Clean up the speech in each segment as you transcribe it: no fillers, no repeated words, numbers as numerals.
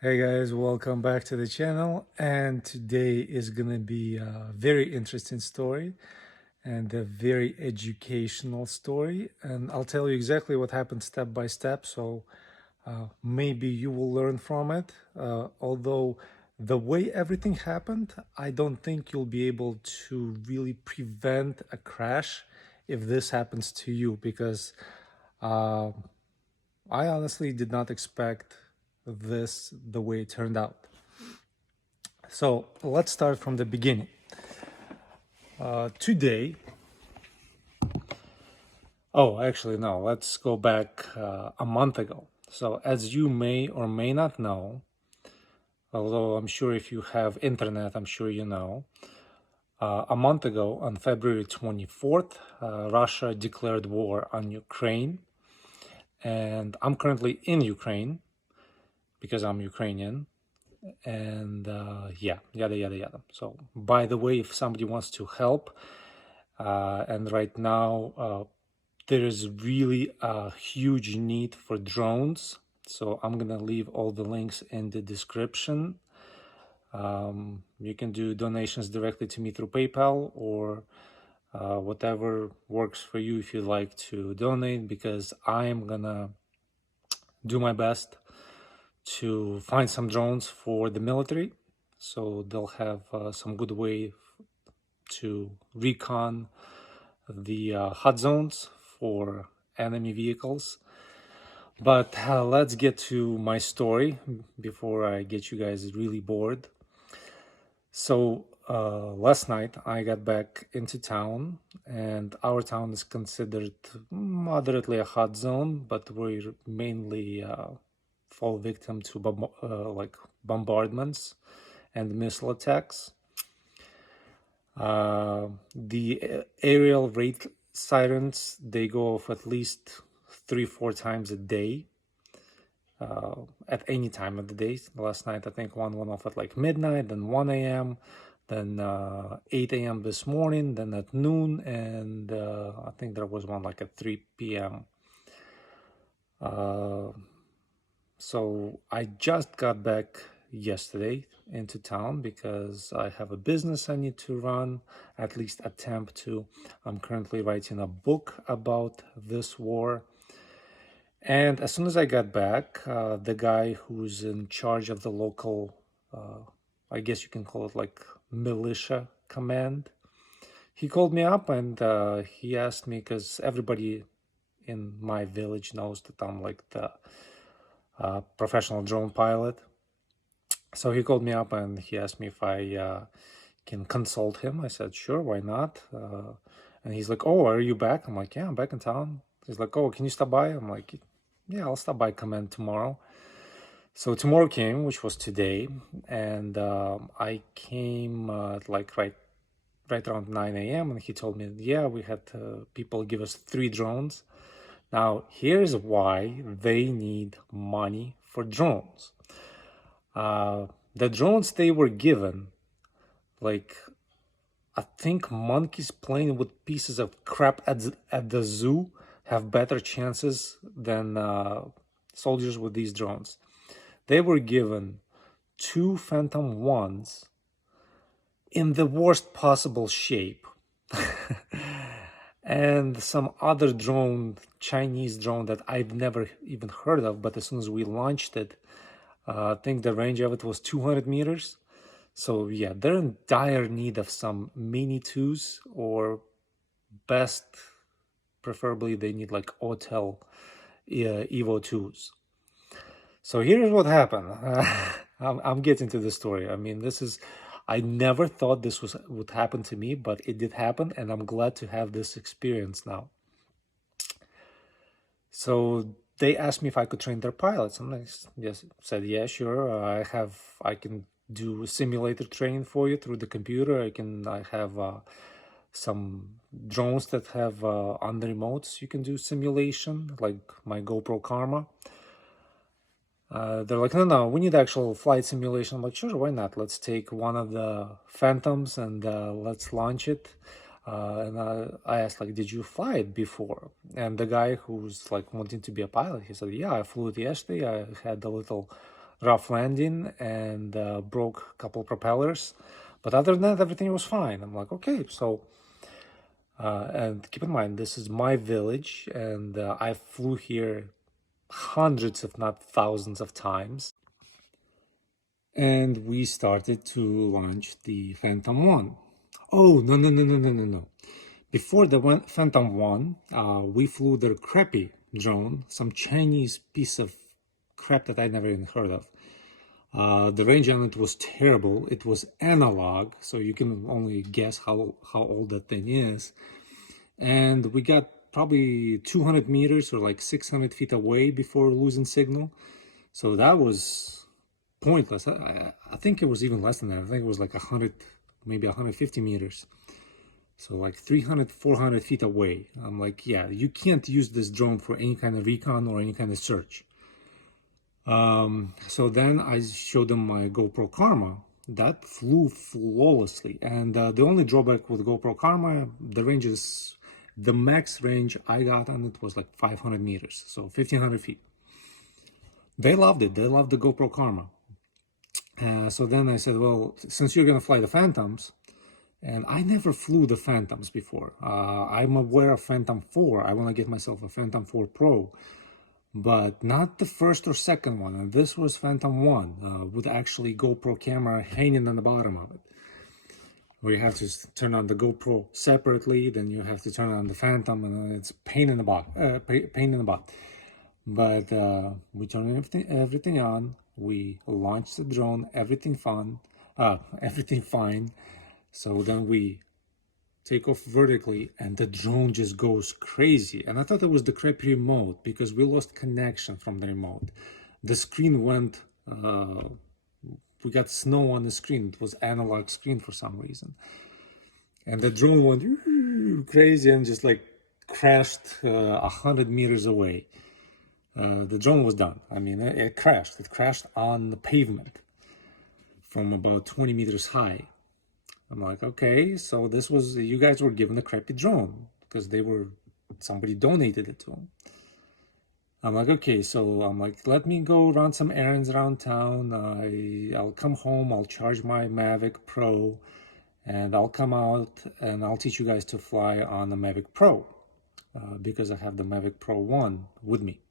Hey guys, welcome back to the channel. And today is gonna be a very interesting story and a very educational story. And I'll tell you exactly what happened step by step. So maybe you will learn from it. Although the way everything happened, I don't think you'll be able to really prevent a crash if this happens to you, because uh, I honestly did not expect this the way it turned out. So let's start from the beginning. Today, actually, no, let's go back a month ago. So, as you may or may not know, although I'm sure if you have internet, I'm sure you know, a month ago on February 24th, Russia declared war on Ukraine. And I'm currently in Ukraine because I'm Ukrainian. And yeah, yada, yada, yada. So, by the way, if somebody wants to help, and right now, there is really a huge need for drones. So I'm gonna leave all the links in the description. You can do donations directly to me through PayPal or whatever works for you if you'd like to donate, because I am gonna do my best to find some drones for the military, so they'll have some good way to recon the hot zones for enemy vehicles. But let's get to my story before I get you guys really bored. So last night I got back into town, and our town is considered moderately a hot zone, but we're mainly fall victim to like bombardments and missile attacks. The aerial raid sirens, they go off at least 3-4 times a day, at any time of the day. Last night I think one went off at like midnight, then 1 a.m., then 8 a.m. this morning, then at noon, and I think there was one like at 3 p.m. So I just got back yesterday into town because I have a business I need to run, at least attempt to. I'm currently writing a book about this war. And as soon as I got back, the guy who's in charge of the local, I guess you can call it like militia command, he called me up and he asked me, because everybody in my village knows that I'm like the professional drone pilot. So he called me up and he asked me if I can consult him. I said, sure, why not? And he's like, oh, are you back? I'm like, yeah, I'm back in town. He's like, oh, can you stop by? I'm like, yeah, I'll stop by command tomorrow. So tomorrow came, which was today, and I came like right around 9 a.m. and he told me, yeah, we had people give us 3 drones. Now, here's why they need money for drones. The drones they were given, like, I think monkeys playing with pieces of crap at the zoo have better chances than soldiers with these drones. They were given 2 Phantom 1s in the worst possible shape. And some other drone, Chinese drone that I've never even heard of, but as soon as we launched it, I think the range of it was 200 meters. So yeah, they're in dire need of some Mini 2s, or best, preferably they need like Autel Evo 2s. So here's what happened. I'm getting to the story. I mean, I never thought this would happen to me, but it did happen, and I'm glad to have this experience now. So they asked me if I could train their pilots. I'm like, yes, said, yeah, sure. I can do simulator training for you through the computer. I have some drones that have on the remotes. You can do simulation, like my GoPro Karma. They're like, no, we need actual flight simulation. I'm like, sure, why not? Let's take one of the Phantoms and let's launch it. And I asked, like, did you fly it before? And the guy who's like wanting to be a pilot, he said, yeah, I flew it yesterday. I had a little rough landing and broke a couple propellers. But other than that, everything was fine. I'm like, okay, so, and keep in mind, this is my village, and I flew here hundreds, if not thousands of times. And we started to launch the Phantom 1. Oh, no. Before the Phantom 1, we flew the crappy drone, some Chinese piece of crap that I never even heard of. The range on it was terrible. It was analog, so you can only guess how old that thing is. And we got probably 200 meters or like 600 feet away before losing signal. So that was pointless. I think it was even less than that. I think it was like 100, maybe 150 meters. So like 300, 400 feet away. I'm like, yeah, you can't use this drone for any kind of recon or any kind of search. So then I showed them my GoPro Karma. That flew flawlessly. And the only drawback with GoPro Karma, the max range I got on it was like 500 meters, so 1,500 feet. They loved it. They loved the GoPro Karma. So then I said, well, since you're going to fly the Phantoms, and I never flew the Phantoms before. I'm aware of Phantom 4. I want to get myself a Phantom 4 Pro, but not the first or second one. And this was Phantom 1 with actually GoPro camera hanging on the bottom of it, where you have to turn on the GoPro separately, then you have to turn on the Phantom, and it's pain in the butt. But we turned everything on. We launched the drone. Everything fine. So then we take off vertically, and the drone just goes crazy. And I thought it was the crappy remote because we lost connection from the remote. The screen went. We got snow on the screen. It was analog screen for some reason, and the drone went crazy and just like crashed 100 meters away. The drone was done. I mean, it crashed. It crashed on the pavement from about 20 meters high. I'm like, okay, so this was, you guys were given a crappy drone because somebody donated it to them. I'm like, okay, so I'm like, let me go run some errands around town. I'll come home, I'll charge my Mavic Pro, and I'll come out and I'll teach you guys to fly on the Mavic Pro because I have the Mavic Pro 1 with me.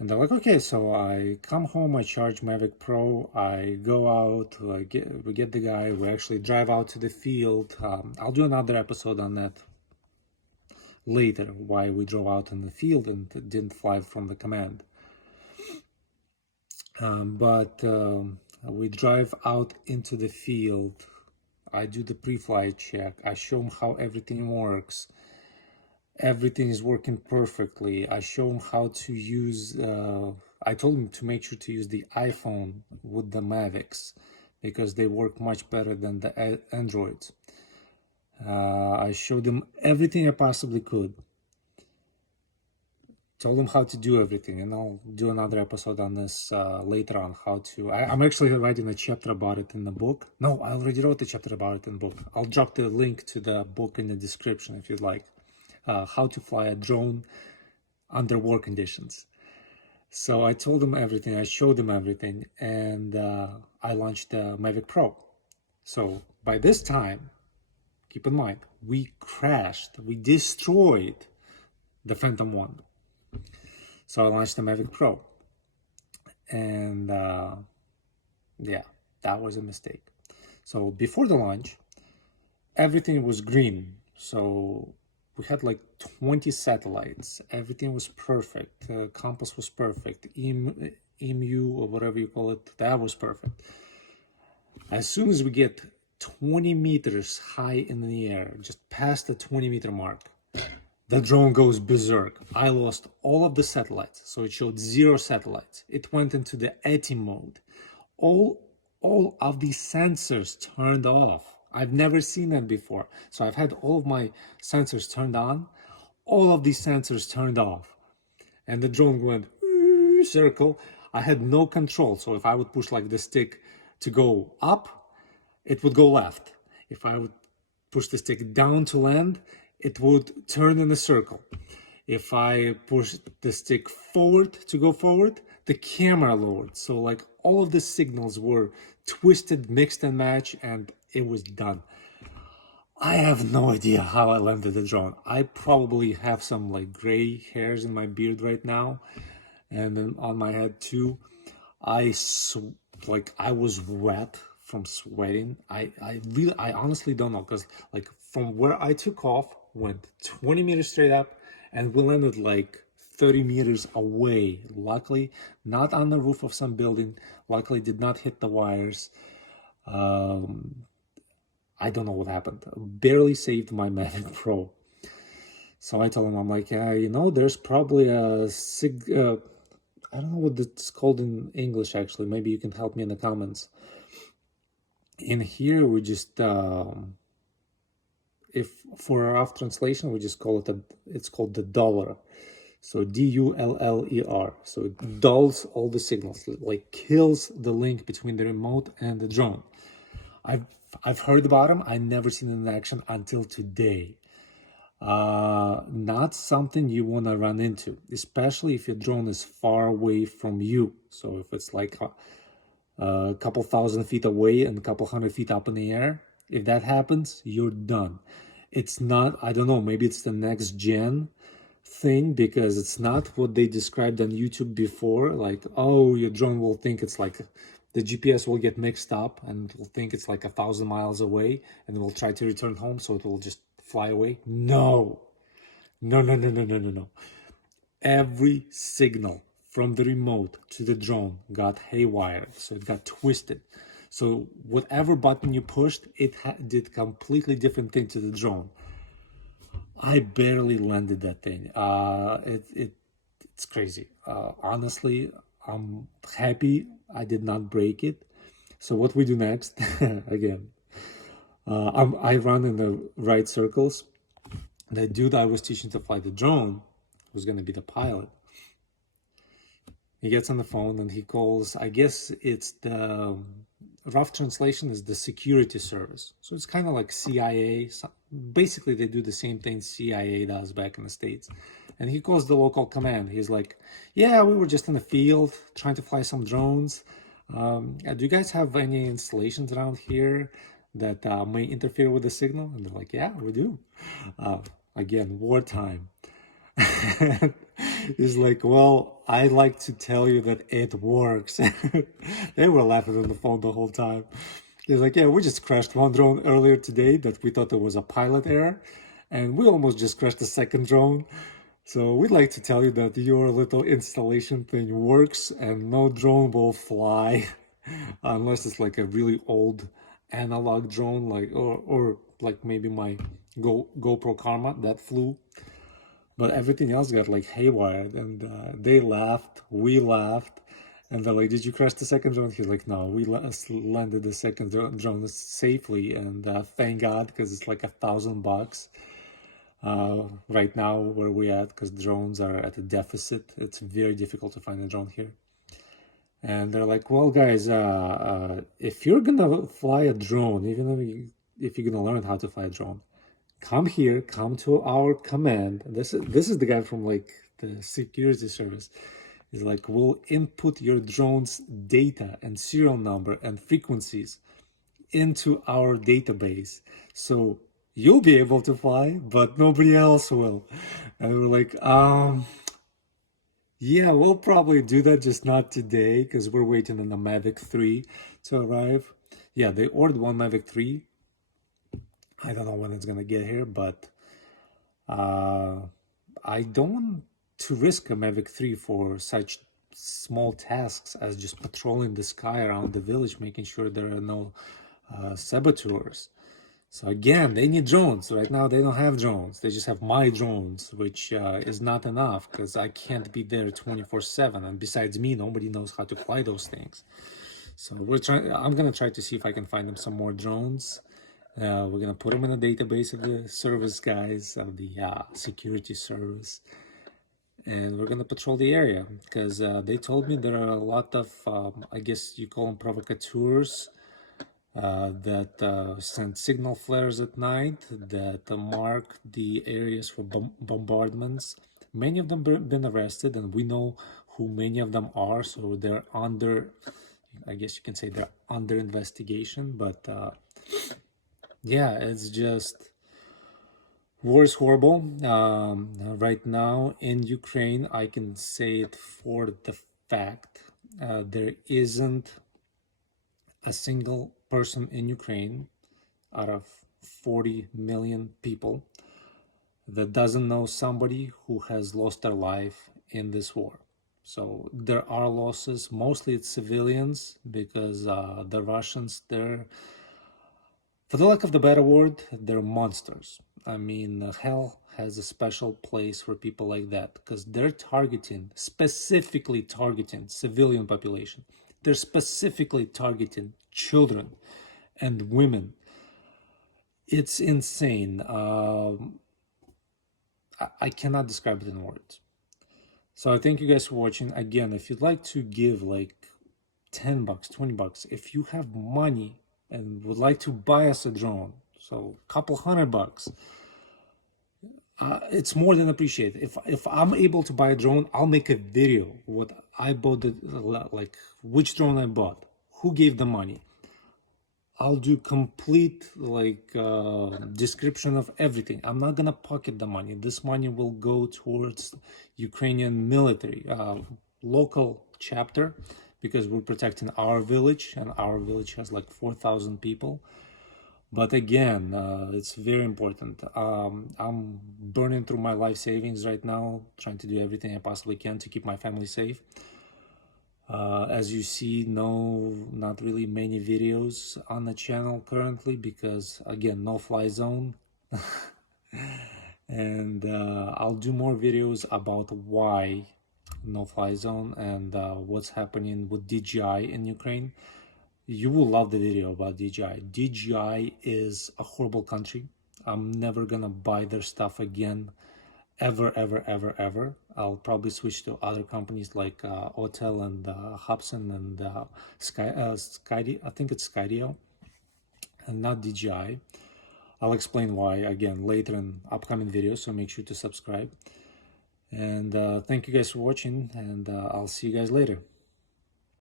And they're like, okay, so I come home, I charge Mavic Pro, I go out, we get the guy, we actually drive out to the field. I'll do another episode on that later, why we drove out in the field and didn't fly from the command. But we drive out into the field, I do the pre-flight check, I show them how everything works. Everything is working perfectly. I show him how to use, I told him to make sure to use the iPhone with the Mavics because they work much better than the Androids. I showed him everything I possibly could. Told him how to do everything, and I'll do another episode on this later on, how to, I'm actually writing a chapter about it in the book. No, I already wrote a chapter about it in the book. I'll drop the link to the book in the description if you'd like. How to fly a drone under war conditions. So I told him everything, I showed him everything, and I launched the Mavic Pro. So by this time, keep in mind, we crashed, we destroyed the Phantom 1. So I launched the Mavic Pro. And yeah, that was a mistake. So before the launch, everything was green. So we had like 20 satellites. Everything was perfect. Compass was perfect. EMU or whatever you call it, that was perfect. As soon as we get 20 meters high in the air, just past the 20-meter mark, the drone goes berserk. I lost all of the satellites, so it showed 0 satellites. It went into the ETI mode. All of the sensors turned off. I've never seen that before. So I've had all of my sensors turned on, all of these sensors turned off. And the drone went circle. I had no control. So if I would push like the stick to go up, it would go left. If I would push the stick down to land, it would turn in a circle. If I push the stick forward to go forward, the camera lowered. So like all of the signals were twisted, mixed and matched, and it was done. I have no idea how I landed the drone. I probably have some like gray hairs in my beard right now, and then on my head too. Like I was wet from sweating. I honestly don't know, because like from where I took off, went 20 meters straight up, and we landed like 30 meters away. Luckily, not on the roof of some building. Luckily, did not hit the wires. I don't know what happened. Barely saved my Mavic Pro. So I told him, I'm like, yeah, there's probably a I don't know what it's called in English, actually. Maybe you can help me in the comments. In here, we just, if for our rough translation, we just call it it's called the dollar. So D-U-L-L-E-R. So it dulls all the signals, like kills the link between the remote and the drone. I've heard about them. I never seen it in action until today. Not something you want to run into, especially if your drone is far away from you. So if it's like a couple thousand feet away and a couple hundred feet up in the air, if that happens, you're done. It's not, I don't know, maybe it's the next gen thing, because it's not what they described on YouTube before. Like, oh, your drone will think it's like, the GPS will get mixed up and it will think it's like 1,000 miles away, and it will try to return home, so it will just fly away. No. Every signal from the remote to the drone got haywire, so it got twisted. So whatever button you pushed, it did completely different thing to the drone. I barely landed that thing. It's crazy. Honestly, I'm happy I did not break it. So what we do next, again, I run in the right circles. The dude I was teaching to fly the drone, who's going to be the pilot, he gets on the phone and he calls, I guess it's the rough translation is the security service. So it's kind of like CIA. Basically, they do the same thing CIA does back in the States. And he calls the local command. He's like, yeah, we were just in the field trying to fly some drones. Do you guys have any installations around here that may interfere with the signal? And they're like, yeah, we do. Again, wartime. He's like, well, I'd like to tell you that it works. They were laughing on the phone the whole time. He's like, yeah, we just crashed one drone earlier today that we thought it was a pilot error, and we almost just crashed the second drone. So we'd like to tell you that your little installation thing works, and no drone will fly unless it's like a really old analog drone, like or like maybe my GoPro Karma that flew. But everything else got like haywired, and they laughed, we laughed, and they're like, did you crash the second drone? He's like, no, we landed the second drone safely, and thank God, because it's like $1,000 right now where we at, because drones are at a deficit. It's very difficult to find a drone here. And they're like, well, guys, if you're gonna fly a drone, even if you're gonna learn how to fly a drone, come here, come to our command. This is the guy from like the security service. He's like, we'll input your drone's data and serial number and frequencies into our database, so you'll be able to fly, but nobody else will. And we're like, yeah, we'll probably do that, just not today, because we're waiting on the Mavic 3 to arrive. Yeah, they ordered one Mavic 3. I don't know when it's gonna get here, but I don't want to risk a Mavic 3 for such small tasks as just patrolling the sky around the village, making sure there are no saboteurs. So again, they need drones. Right now they don't have drones. They just have my drones, which is not enough, because I can't be there 24/7. And besides me, nobody knows how to fly those things. So I'm gonna try to see if I can find them some more drones. We're gonna put them in a database of the service guys, of the security service, and we're gonna patrol the area, because they told me there are a lot of, I guess you call them provocateurs, that send signal flares at night, that mark the areas for bombardments. Many of them been arrested, and we know who many of them are, so they're under, I guess you can say they're under investigation. But yeah, it's just, war is horrible. Right now in Ukraine, I can say it for the fact, there isn't a single person in Ukraine out of 40 million people that doesn't know somebody who has lost their life in this war. So there are losses, mostly it's civilians, because the Russians, they're, for the lack of the better word, they're monsters. I mean, hell has a special place for people like that, because they're targeting, specifically targeting civilian population. They're specifically targeting children and women. It's insane. I cannot describe it in words. So I thank you guys for watching. Again, if you'd like to give like 10 bucks, 20 bucks, if you have money and would like to buy us a drone, so a couple $100, it's more than appreciated. If I'm able to buy a drone, I'll make a video what I bought, like which drone I bought, who gave the money. I'll do complete like description of everything. I'm not gonna pocket the money. This money will go towards Ukrainian military, local chapter, because we're protecting our village, and our village has like 4,000 people. But again, it's very important. I'm burning through my life savings right now, trying to do everything I possibly can to keep my family safe. As you see, not really many videos on the channel currently, because again, no fly zone. And I'll do more videos about why no fly zone and what's happening with DJI in Ukraine. You will love the video about DJI. DJI is a horrible country. I'm never gonna buy their stuff again, ever, ever, ever, ever. I'll probably switch to other companies like Hotel and Hobson and Skydio. I think it's Skydio, and not DJI. I'll explain why again later in upcoming videos, so make sure to subscribe. And thank you guys for watching, and I'll see you guys later.